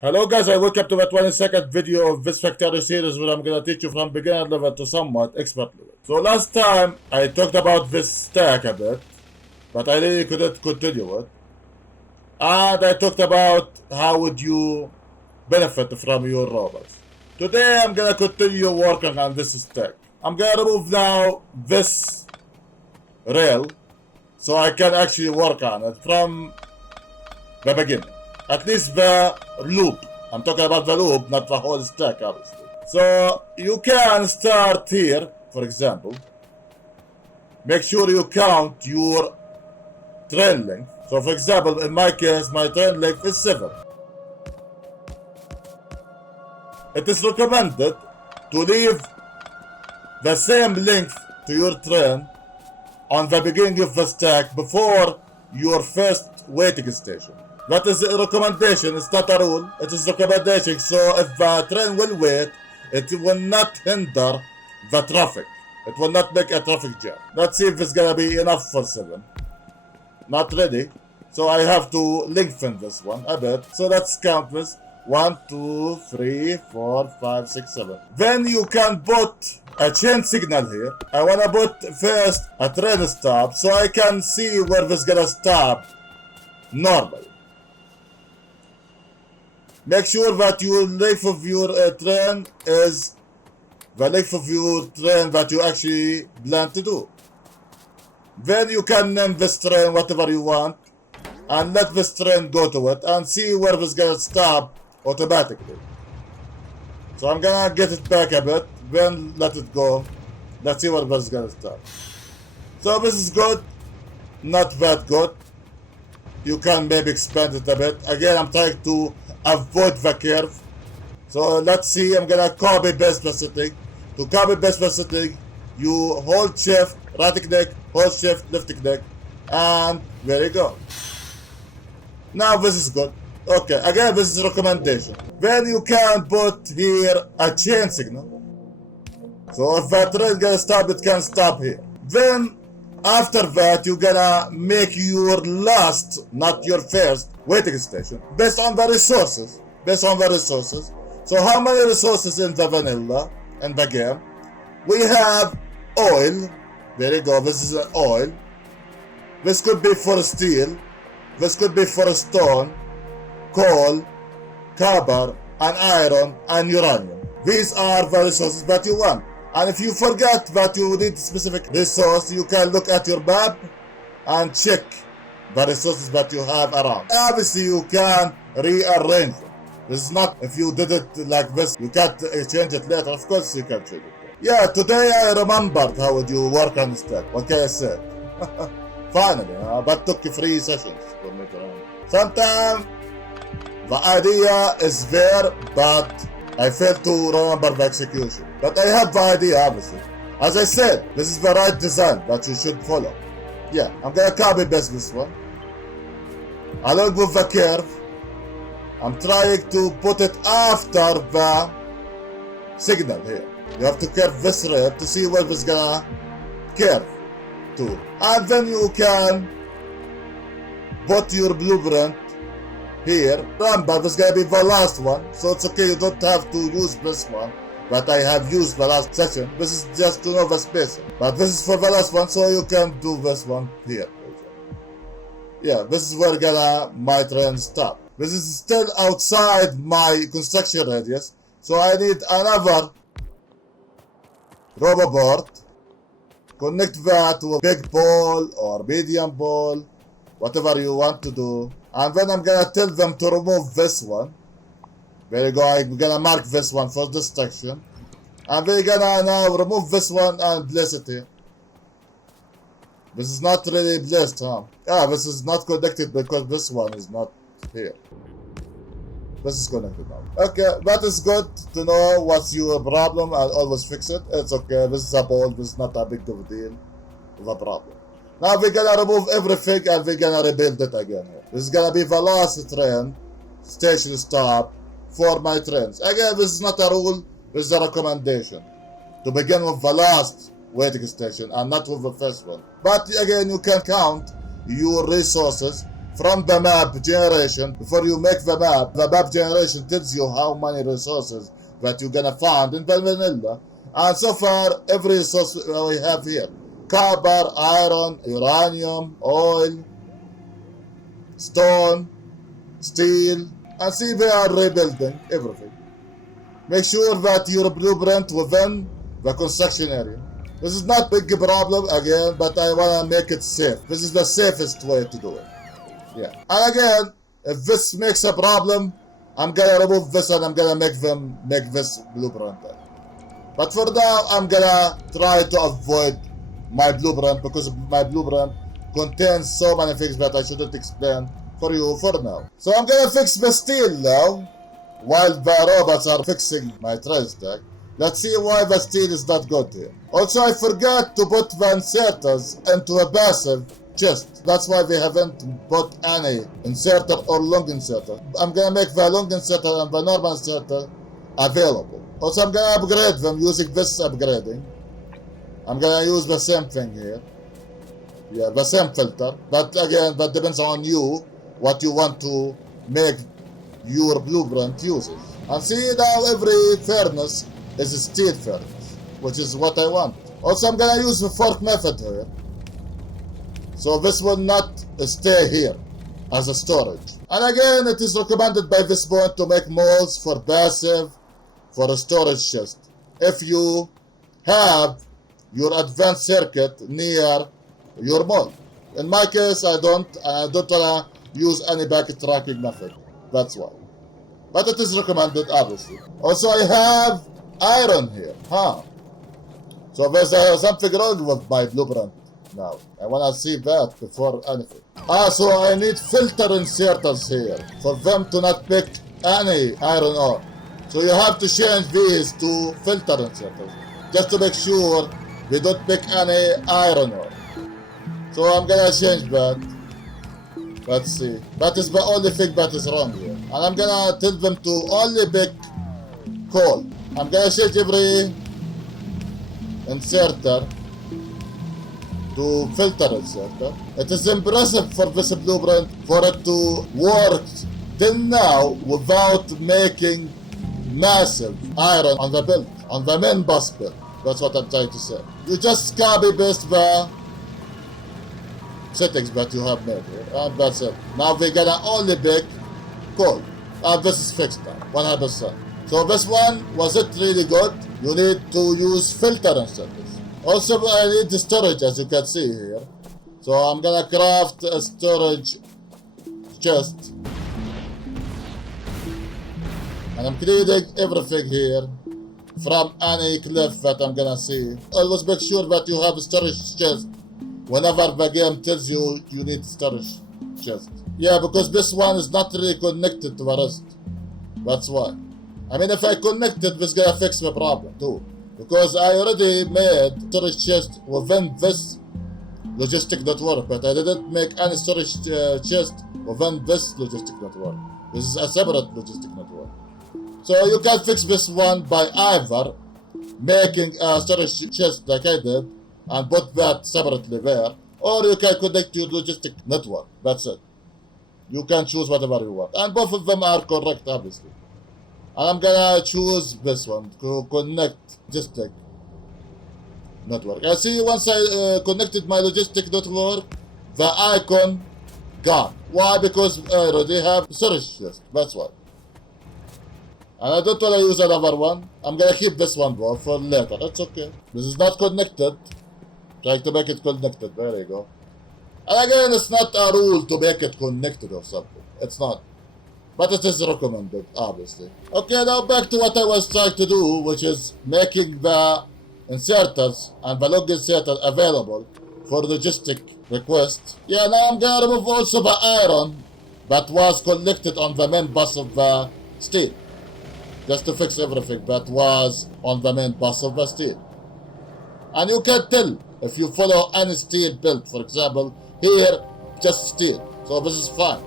Hello guys, I welcome to the 22nd video of this Factorio series where I'm gonna teach you from beginner level to somewhat expert level. So last time I talked about this stack a bit, but I really couldn't continue it. And I talked about how would you benefit from your robots. Today I'm gonna continue working on this stack. I'm gonna remove now this rail so I can actually work on it from the beginning. At least the loop. I'm talking about the loop, not the whole stack, obviously. So you can start here, for example. Make sure you count your train length. So for example, in my case, my train length is 7. It is recommended to leave the same length to your train on the beginning of the stack before your first waiting station. That is a recommendation, it's not a rule, it is recommendation, so if the train will wait, it will not hinder the traffic. It will not make a traffic jam. Let's see if it's gonna be enough for 7. Not ready. So I have to lengthen this one a bit. So let's count this. 1, 2, 3, 4, 5, 6, 7. Then you can put a chain signal here. I wanna put first a train stop so I can see where this gonna stop normally. Make sure that your length of your train is the length of your train that you actually plan to do. Then you can name this train whatever you want and let this train go to it and see where it's gonna stop automatically. So I'm gonna get it back a bit, then let it go. Let's see where it's gonna stop. So this is good, not that good. You can maybe expand it a bit. Again, I'm trying to avoid the curve. So let's see, I'm gonna copy paste the setting. To copy paste the setting, you hold shift, right click, hold shift, left click, and there you go. Now this is good. Okay, again this is recommendation. Then you can put here a chain signal. So if the train gonna stop, it can stop here. Then after that, you're gonna make your last, not your first, waiting station based on the resources. Based on the resources. So how many resources in the vanilla, in the game? We have oil. There you go, this is an oil. This could be for steel. This could be for stone, coal, copper, and iron, and uranium. These are the resources that you want. And if you forget that you need specific resource, you can look at your map and check the resources that you have around. Obviously, you can rearrange it. This is not, if you did it like this, you can't change it later. Of course, you can change it. Yeah, today I remembered how would you work on this stack. What can I say? Finally, but took 3 sessions for me to learn. Sometimes the idea is there, but I failed to remember the execution. But I have the idea, obviously. As I said, this is the right design that you should follow. Yeah, I'm gonna copy paste this one. Along with the curve, I'm trying to put it after the signal here. You have to curve this rail to see where it's gonna curve to. And then you can put your blueprint here. Remember, this is gonna be the last one, so it's okay, you don't have to use this one that I have used the last session. This is just to know the spacing. But this is for the last one, so you can do this one here. Yeah, this is where my train stop. This is still outside my construction radius, so I need another rubber board. Connect that to a big ball or medium ball, whatever you want to do. And then I'm gonna tell them to remove this one. There you go, I'm gonna mark this one for destruction. And we're gonna now remove this one and place it here. This is not really placed, huh? Yeah, this is not connected because this one is not here. This is connected now. Okay, that is good to know what's your problem. I'll always fix it. It's okay, this is a ball, this is not a big of a deal. The problem. Now we're gonna remove everything and we're gonna rebuild it again here. This is gonna be the last train, station stop for my trains. Again, this is not a rule, this is a recommendation. To begin with the last waiting station and not with the first one. But again, you can count your resources from the map generation. Before you make the map generation tells you how many resources that you're gonna find in the vanilla. And so far, every resource we have here: copper, iron, uranium, oil, stone, steel, and see they are rebuilding everything. Make sure that your blueprint within the construction area. This is not a big problem again, but I wanna make it safe. This is the safest way to do it. Yeah. And again, if this makes a problem, I'm gonna remove this and I'm gonna make them make this blueprint. But for now, I'm gonna try to avoid my blueprint because my blueprint contains so many things that I shouldn't explain for you for now. So I'm gonna fix the steel now, while the robots are fixing my trash stack. Let's see why the steel is not good here. Also, I forgot to put the inserters into a passive chest. That's why they haven't put any inserter or long inserter. I'm gonna make the long inserter and the normal inserter available. Also, I'm gonna upgrade them using this upgrading. I'm gonna use the same thing here. Yeah, the same filter. But again, that depends on you, what you want to make your blueprint uses. And see now every furnace is a steel furnace, which is what I want. Also, I'm gonna use the fork method here. So this will not stay here as a storage. And again, it is recommended by this point to make molds for passive, for a storage chest. If you have your advanced circuit near your mold. In my case, I don't wanna use any backtracking method. That's why. But it is recommended, obviously. Also, I have iron here, So there's something wrong with my blueprint now. I wanna see that before anything. So I need filter inserters here for them to not pick any iron ore. So you have to change these to filter inserters, just to make sure we don't pick any iron ore. So I'm gonna change that. Let's see. That is the only thing that is wrong here. And I'm gonna tell them to only pick coal. I'm gonna change every inserter to filter inserter. It is impressive for this blueprint for it to work till now without making massive iron on the build, on the main bus build. That's what I'm trying to say. You just copy paste the settings that you have made here, and that's it. Now we're gonna only pick coal. And this is fixed now, 100%. So this one, was it really good? You need to use filter inserters. Also, I need the storage, as you can see here. So I'm gonna craft a storage chest. And I'm cleaning everything here from any cliff that I'm gonna see. Always make sure that you have a storage chest whenever the game tells you you need storage chest. Yeah, because this one is not really connected to the rest. That's why. I mean, if I connected, this is gonna fix the problem too. Because I already made storage chest within this logistic network, but I didn't make any storage chest within this logistic network. This is a separate logistic network. So you can fix this one by either making a storage chest like I did and put that separately there, or you can connect to your logistic network. That's it. You can choose whatever you want. And both of them are correct, obviously. And I'm gonna choose this one to connect logistic network. I see once I connected my logistic network, the icon gone. Why? Because I already have storage chest. That's why. And I don't want to use another one. I'm gonna keep this one though for later. It's okay. This is not connected. Trying to make it connected. There you go. And again, it's not a rule to make it connected or something. It's not. But it is recommended, obviously. Okay, now back to what I was trying to do, which is making the inserters and the long inserter available for logistic requests. Yeah, now I'm gonna remove also the iron that was collected on the main bus of the steel. Just to fix everything that was on the main bus of the steel. And you can tell if you follow any steel build, for example, here, just steel. So this is fine.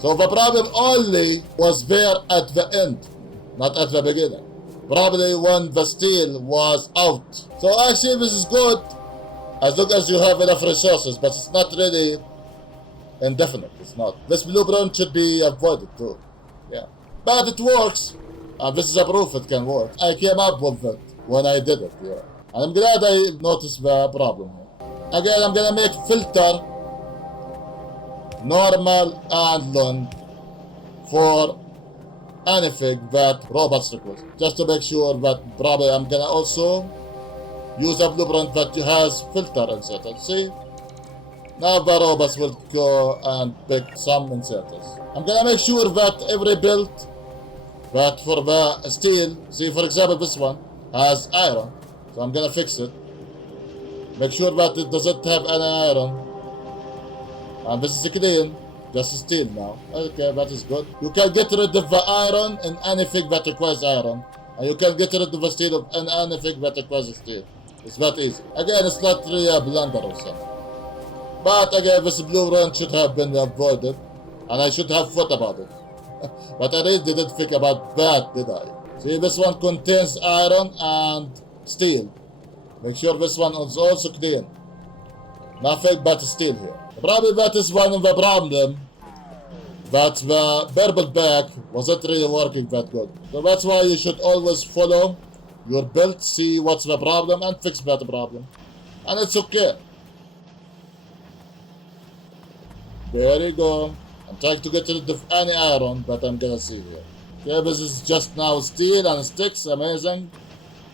So the problem only was there at the end, not at the beginning. Probably when the steel was out. So actually this is good, as long as you have enough resources, but it's not really indefinite. It's not. This blueprint should be avoided too. Yeah. But it works. And this is a proof it can work. I came up with it when I did it, yeah. And I'm glad I noticed the problem here. Again, I'm gonna make filter normal and long for anything that robots request. Just to make sure that probably I'm gonna also use a blueprint that has filter inserted. See? Now the robots will go and pick some inserters. I'm gonna make sure that every build that for the steel, see for example this one has iron, so I'm gonna fix it. Make sure that it doesn't have any iron. And this is clean, just steel now. Okay, that is good. You can get rid of the iron in anything that requires iron. And you can get rid of the steel in anything that requires steel. It's that easy. Again, it's not really a blender or something. But again, this blueprint should have been avoided. And I should have thought about it. But I really didn't think about that, did I? See, this one contains iron and steel. Make sure this one is also clean. Nothing but steel here. Probably that is one of the problem, that the purple bag wasn't really working that good. So that's why you should always follow your build, see what's the problem and fix that problem. And it's okay. There you go. I'm trying to get rid of any iron that I'm gonna see here. Okay, this is just now steel and sticks, amazing.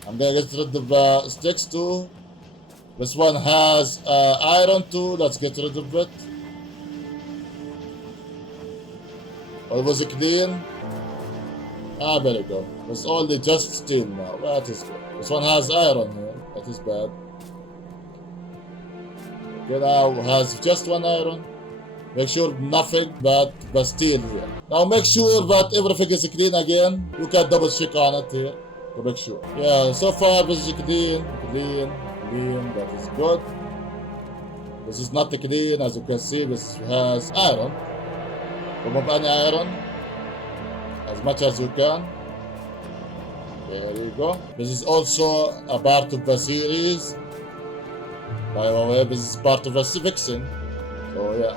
I'm gonna get rid of the sticks too. This one has iron too, let's get rid of it. Or was it clean? Ah, there you go. It's only just steel now, that is good. This one has iron here, that is bad. Okay, now has just one iron. Make sure nothing but the steel here. Now make sure that everything is clean again. You can double check on it here to make sure. Yeah, so far this is clean, that is good. This is not clean, as you can see, this has iron. Remove any iron as much as you can. There you go. This is also a part of the series. By the way, this is part of the fixing. So yeah.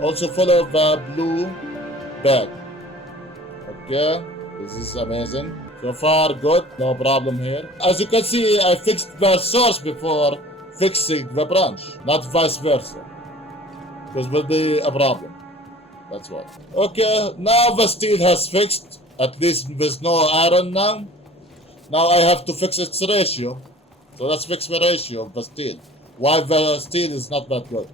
Also follow the blue bag. Okay, this is amazing. So far good, no problem here. As you can see, I fixed the source before fixing the branch, not vice versa. This will be a problem. That's what. Okay, now the steel has fixed. At least there's no iron now. Now I have to fix its ratio. So let's fix the ratio of the steel. Why the steel is not that good?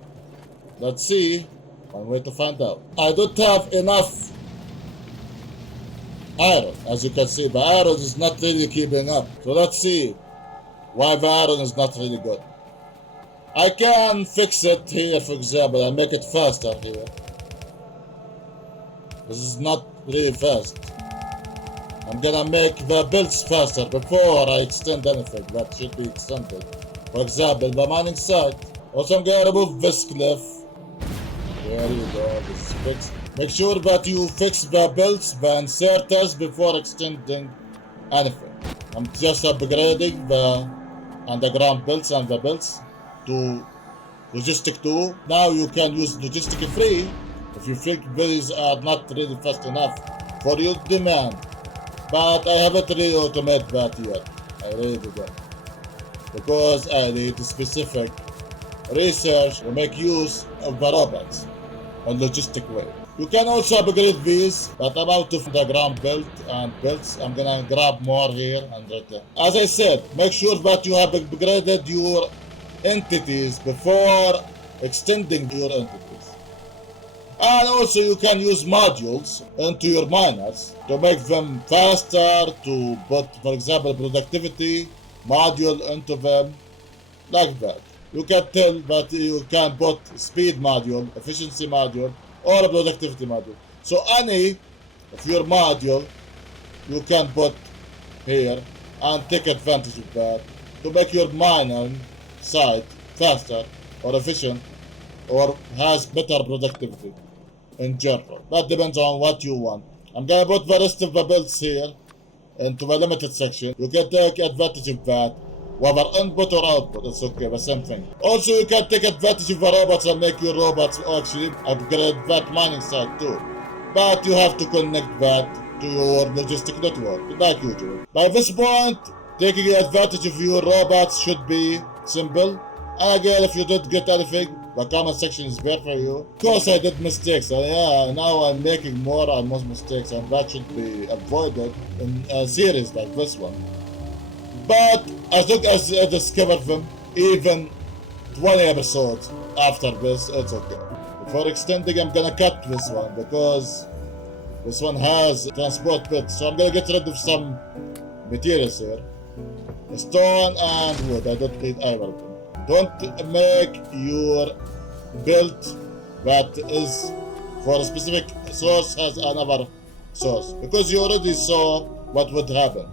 Let's see. One way to find out. I don't have enough iron. As you can see, the iron is not really keeping up. So let's see why the iron is not really good. I can fix it here, for example, and make it faster here. This is not really fast. I'm gonna make the builds faster before I extend anything that should be extended. For example, the mining site. Also, I'm gonna remove this cliff. There you go, this is fixed. Make sure that you fix the builds, the inserters before extending anything. I'm just upgrading the underground builds and the builds to logistic 2. Now you can use logistic 3 if you think these are not really fast enough for your demand. But I haven't really automated that yet. I really don't. Because I need specific research to make use of the robots on logistic way. You can also upgrade these, but I'm out of the ground build and builds. I'm gonna grab more here and right there. As I said, make sure that you have upgraded your entities before extending your entities. And also you can use modules into your miners to make them faster, to put, for example, productivity module into them, like that. You can tell that you can put speed module, efficiency module, or a productivity module. So any of your module you can put here and take advantage of that to make your mining site faster or efficient or has better productivity in general. That depends on what you want. I'm gonna put the rest of the builds here into the limited section. You can take advantage of that whether input or output, it's okay, the same thing. Also, you can take advantage of the robots and make your robots actually upgrade that mining site too. But you have to connect that to your logistic network, like usual. By this point, taking advantage of your robots should be simple. And again, if you didn't get anything, the comment section is there for you. Of course, I did mistakes, and yeah, now I'm making more and more mistakes, and that should be avoided in a series like this one. But as long as I discovered them, even 20 episodes after this, it's okay. Before extending, I'm gonna cut this one because this one has transport bits, so I'm gonna get rid of some materials here. Stone and wood, I don't need either of them. Don't make your build that is for a specific source as another source, because you already saw what would happen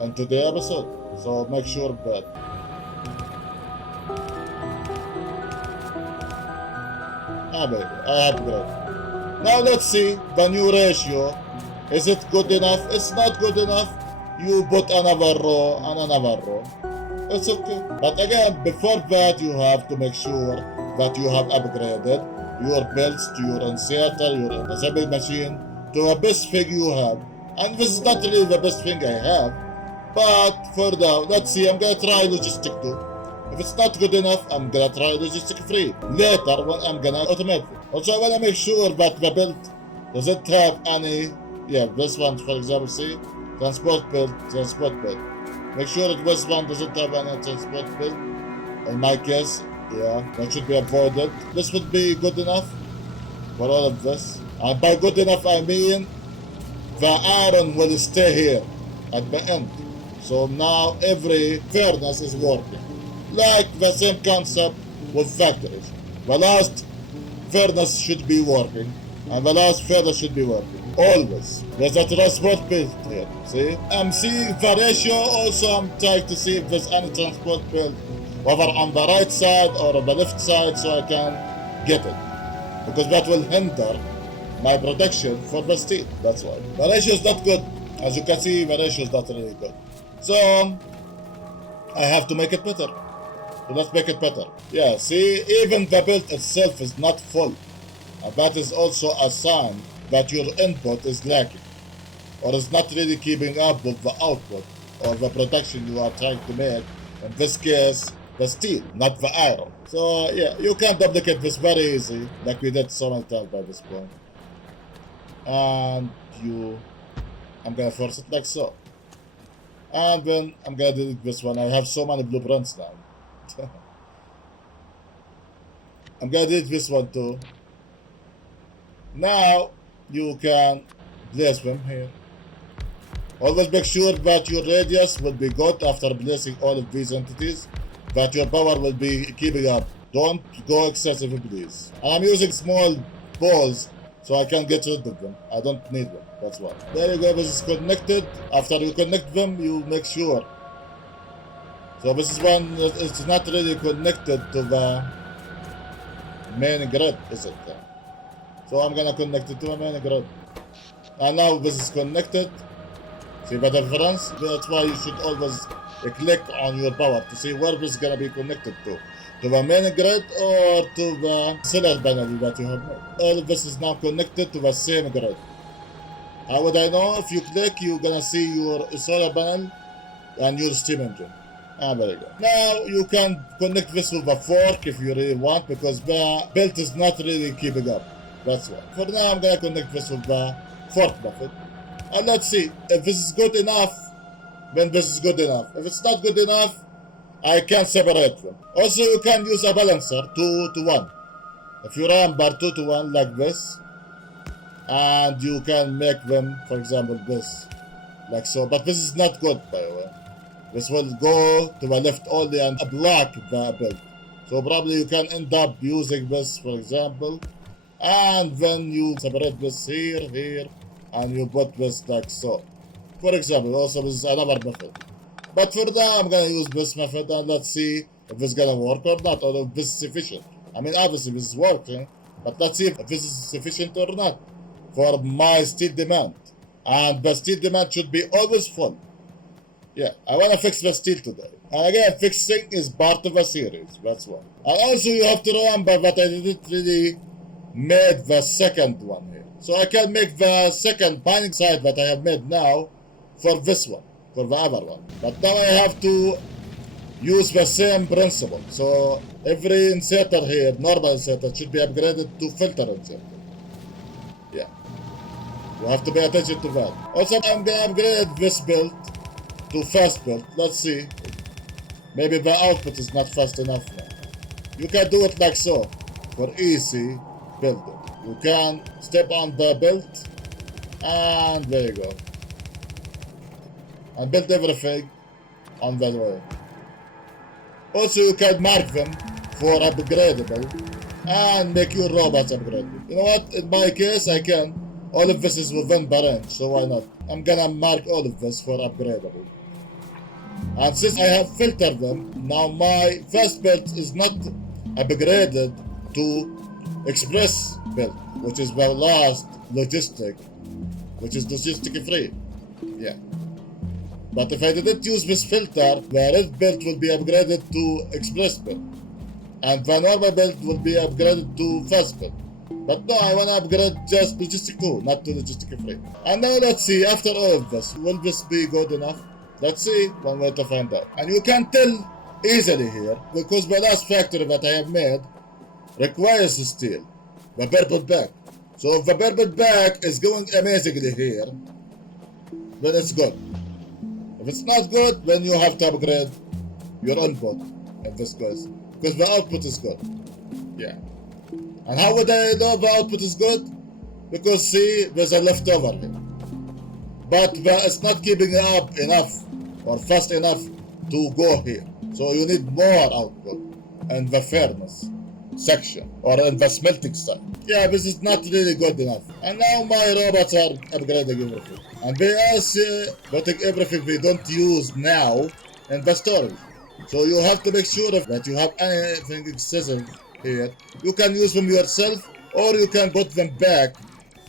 in today's episode, so make sure of that. Baby, I upgrade. Now let's see the new ratio. Is it good enough? It's not good enough. You put another row and another row. It's okay. But again, before that, you have to make sure that you have upgraded your builds to your inserter, your assembly machine, to the best thing you have. And this is not really the best thing I have. But for now, let's see, I'm gonna try logistic 2. If it's not good enough, I'm gonna try logistic 3. Later, when I'm gonna automate it. Also, I wanna make sure that the build doesn't have any, this one, for example, see? Transport build. Make sure that this one doesn't have any transport build. In my case, that should be avoided. This would be good enough for all of this. And by good enough, I mean the iron will stay here at the end. So now every furnace is working. Like the same concept with factories. The last furnace should be working, and the last furnace should be working. Always. There's a transport build here, see? I'm seeing the ratio, also I'm trying to see if there's any transport build, whether on the right side or on the left side, so I can get it. Because that will hinder my production for the steel, that's why. The ratio is not good. As you can see, the ratio is not really good. So, I have to make it better. So let's make it better. Yeah, see, even the build itself is not full. And that is also a sign that your input is lacking, or is not really keeping up with the output or the production you are trying to make. In this case, the steel, not the iron. So yeah, you can duplicate this very easy, like we did so many times by this point. And I'm gonna force it like so. And then I'm gonna delete this one. I have so many blueprints now. I'm gonna delete this one too. Now you can place them here. Always make sure that your radius will be good after placing all of these entities, that your power will be keeping up. Don't go excessive, please. And I'm using small balls so I can get rid of them. I don't need them, that's why. There you go, this is connected. After you connect them, you make sure. So this is one, it's not really connected to the main grid, is it? So I'm gonna connect it to the main grid. And now this is connected. See the difference? That's why you should always click on your power to see where this is gonna be connected to. To the main grid or to the solar panel that you have made. All of this is now connected to the same grid. How would I know? If you click, you're gonna see your solar panel and your steam engine. There you go. Now you can connect this with a fork if you really want, because the belt is not really keeping up. That's why. For now, I'm gonna connect this with the fork method. And let's see if this is good enough. Then this is good enough. If it's not good enough, I can separate them. Also, you can use a balancer 2 to 1. If you remember 2 to 1 like this, and you can make them, for example, this, like so. But this is not good, by the way. This will go to the left only and block the build. So probably you can end up using this, for example, and then you separate this here, and you put this like so. For example, also this is another method. But for now, I'm gonna use this method, and let's see if it's gonna work or not, or if this is sufficient. I mean, obviously this is working, but let's see if this is sufficient or not for my steel demand. And the steel demand should be always full. Yeah, I wanna fix the steel today. And again, fixing is part of a series, that's why. And also you have to remember that I didn't really made the second one here. So I can make the second binding side that I have made now for this one, for the other one. But now I have to use the same principle. So every inserter here, normal inserter, should be upgraded to filter inserter. Yeah. You have to pay attention to that. Also, I'm gonna upgrade this build to fast build. Let's see. Maybe the output is not fast enough now. You can do it like so for easy building. You can step on the build and there you go. And build everything on that way. Also, you can mark them for upgradable and make your robots upgradable. You know what? In my case, I can. All of this is within the range, so why not? I'm gonna mark all of this for upgradable. And since I have filtered them, now my fast build is not upgraded to express build, which is the last logistic, which is logistic free. Yeah. But if I didn't use this filter, the red build will be upgraded to express build. And the normal build will be upgraded to fast build. But no, I want to upgrade just logistic 2, not to logistic 3. And now let's see, after all of this, will this be good enough? Let's see, one way to find out. And you can tell easily here, because the last factory that I have made requires steel, the purple back. So if the purple back is going amazingly here, then it's good. If it's not good, then you have to upgrade your input in this case, because the output is good. Yeah. And how would I know the output is good? Because see, there's a leftover here. But it's not keeping up enough or fast enough to go here. So you need more output in the furnace section or in the smelting side. Yeah, this is not really good enough. And now my robots are upgrading everything. And they are putting everything they don't use now in the storage. So you have to make sure that you have anything excessive here. You can use them yourself or you can put them back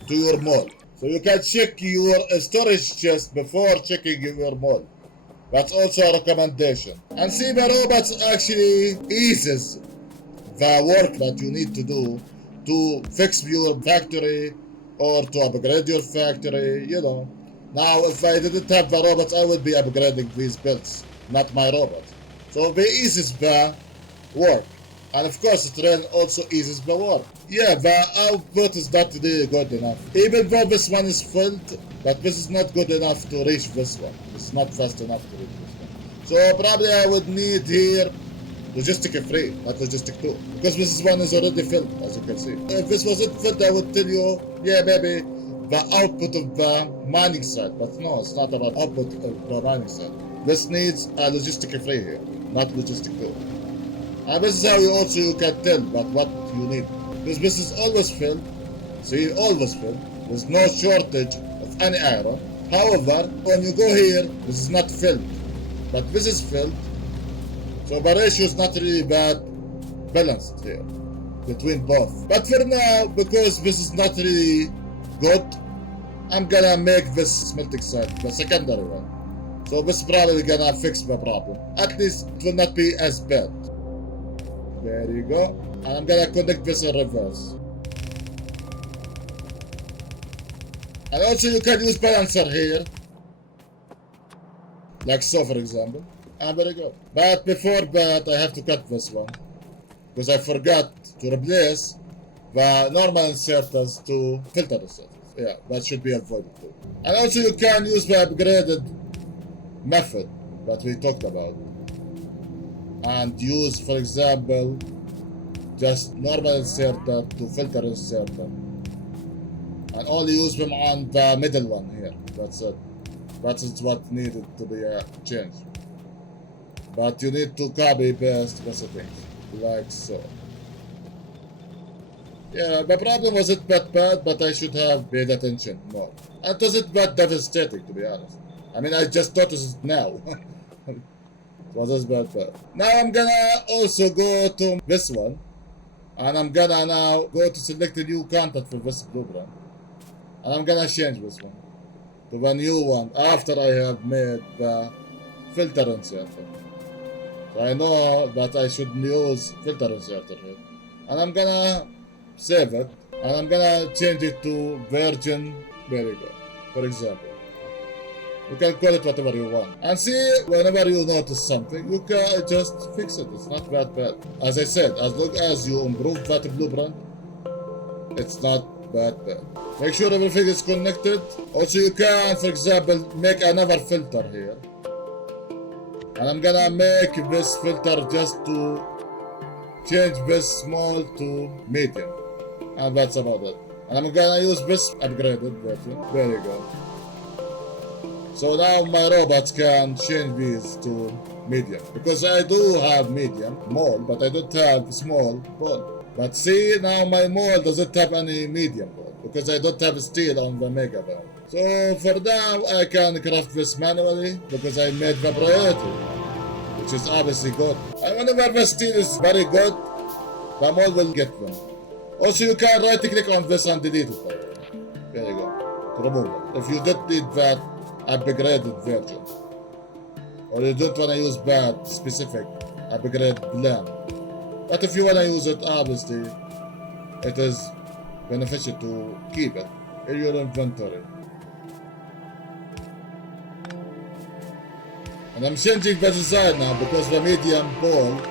to your mold. So you can check your storage chest before checking your mold. That's also a recommendation. And see, the robots actually eases the work that you need to do to fix your factory or to upgrade your factory, you know. Now, if I didn't have the robots, I would be upgrading these builds, not my robots. So they eases the work. And of course, train also eases the work. Yeah, the output is not really good enough. Even though this one is filled, but this is not good enough to reach this one. It's not fast enough to reach this one. So probably I would need here logistic 3, not logistic 2. Because this one is already filled, as you can see. If this wasn't filled, I would tell you, yeah, maybe the output of the mining side. But no, it's not about output of the mining side. This needs a logistic 3 here, not logistic 2. And this is how you can tell what you need. Because this is always filled. See, always filled. There's no shortage of any iron. However, when you go here, this is not filled. But this is filled. So the ratio is not really that balanced here between both. But for now, because this is not really good, I'm gonna make this smelting side, the secondary one. So this is probably gonna fix the problem. At least it will not be as bad. There you go. And I'm gonna connect this in reverse. And also you can use balancer here. Like so, for example. And very good. But before that, I have to cut this one. Because I forgot to replace the normal inserters to filter inserters. Yeah, that should be avoided too. And also you can use the upgraded method that we talked about. And use, for example, just normal inserter to filter inserter. And only use them on the middle one here. That's it. That is what needed to be changed. But you need to copy paste the settings, like so. Yeah, the problem wasn't that bad, but I should have paid attention more. And it wasn't that devastating, to be honest. I mean, I just noticed it now. It wasn't that bad. Now I'm gonna also go to this one. And I'm gonna now go to select a new content for this blueprint. And I'm gonna change this one to the new one after I have made the filter inserter. So I know that I should use filter inserter here. And I'm gonna save it. And I'm gonna change it to virgin. There you go. For example. You can call it whatever you want. And see, whenever you notice something, you can just fix it. It's not that bad. As I said, as long as you improve that blueprint, it's not that bad. Make sure everything is connected. Also, you can, for example, make another filter here. And I'm gonna make this filter just to change this small to medium. And that's about it. And I'm gonna use this upgraded version. There you go. So now my robots can change these to medium. Because I do have medium mold, but I don't have small ball. But see, now my mold doesn't have any medium ball. Because I don't have steel on the mega ball. So for now, I can craft this manually because I made the priority, which is obviously good. And whenever the steel is very good, the mold will get them. Also, you can right click on this and delete it. There you go. To remove it. If you don't need that upgraded version, or you don't want to use that specific upgrade blend. But if you want to use it, obviously, it is beneficial to keep it in your inventory. And I'm changing the design now because the medium ball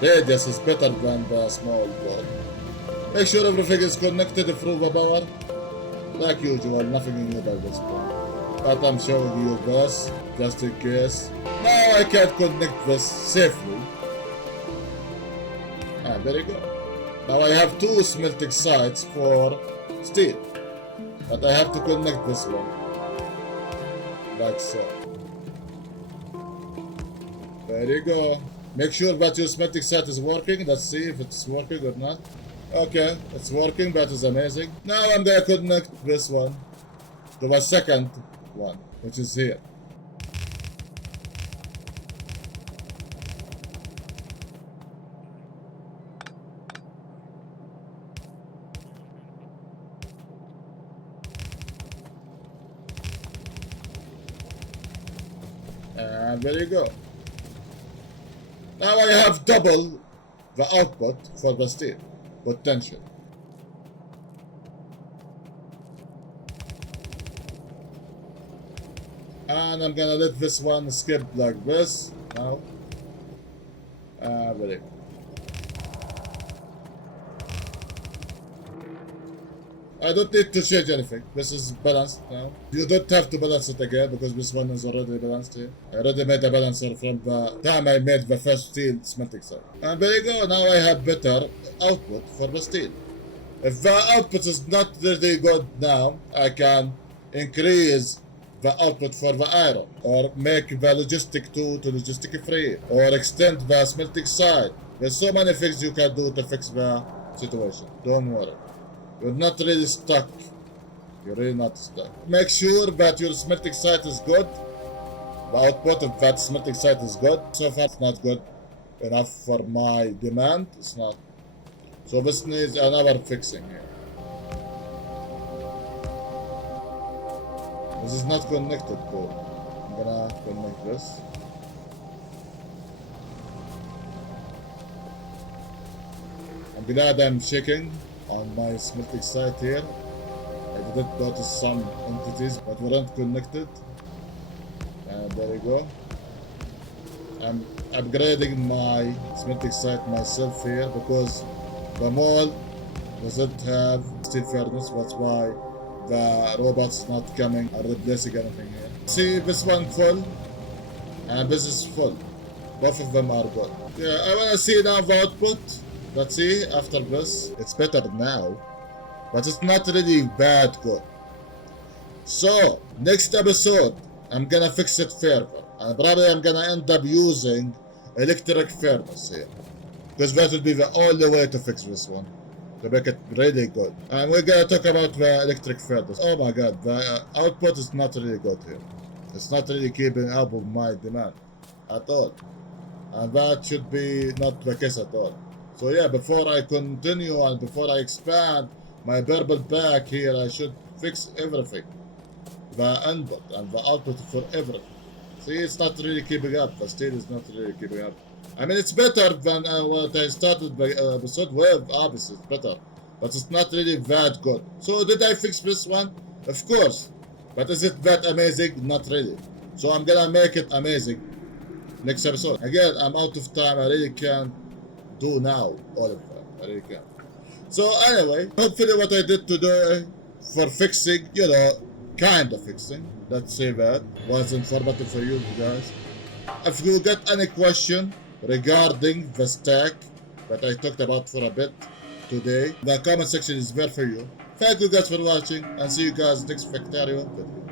radius is better than the small ball. Make sure everything is connected through the power. Like usual, nothing new by this point. But I'm showing you this just in case. Now I can connect this safely. And there you go. Now I have two smelting sites for steel. But I have to connect this one. Like so. There you go. Make sure that your smelting site is working. Let's see if it's working or not. Okay, it's working. That is amazing. Now I'm gonna connect this one to the second one, which is here. And there you go. Now I have double the output for the steel potential. And I'm gonna let this one skip like this now. Very good. I don't need to change anything. This is balanced now. You don't have to balance it again because this one is already balanced here. I already made a balancer from the time I made the first steel smelting site. And there you go. Now I have better output for the steel. If the output is not really good now, I can increase the output for the iron, or make the logistic 2 to logistic 3, or extend the smelting site. There's so many things you can do to fix the situation. Don't worry. You're not really stuck. You're really not stuck. Make sure that your smelting site is good. The output of that smelting site is good. So far it's not good enough for my demand. It's not. So this needs another fixing here. This is not connected to. I'm gonna connect this. I'm glad I'm checking on my smelting site here. I didn't notice some entities that weren't connected. And there you go. I'm upgrading my smelting site myself here because the mall doesn't have steel furnace. That's why the robot's not coming and replacing anything here. See, this one full and this is full. Both of them are good. Yeah, I wanna see now the output. Let's see after this. It's better now, but it's not really bad good. So next episode I'm gonna fix it further, and probably I'm gonna end up using electric furnace here because that will be the only way to fix this one, to make it really good. And we're gonna talk about the electric furnace. Oh my god, the output is not really good here. It's not really keeping up with my demand at all, and that should be not the case at all. So yeah, before I continue and before I expand my purple pack here, I should fix everything. The input and the output for everything. See, it's not really keeping up. The still is not really keeping up. I mean, it's better than what I started by episode with. Obviously, it's better. But it's not really that good. So did I fix this one? Of course. But is it that amazing? Not really. So I'm gonna make it amazing next episode. Again, I'm out of time. I really can't do now all of that. I really can't. So anyway, hopefully what I did today for fixing, kind of fixing, let's say that, was informative for you guys. If you got any question regarding the stack that I talked about for a bit today, the comment section is there for you. Thank you guys for watching and see you guys next Factorio video.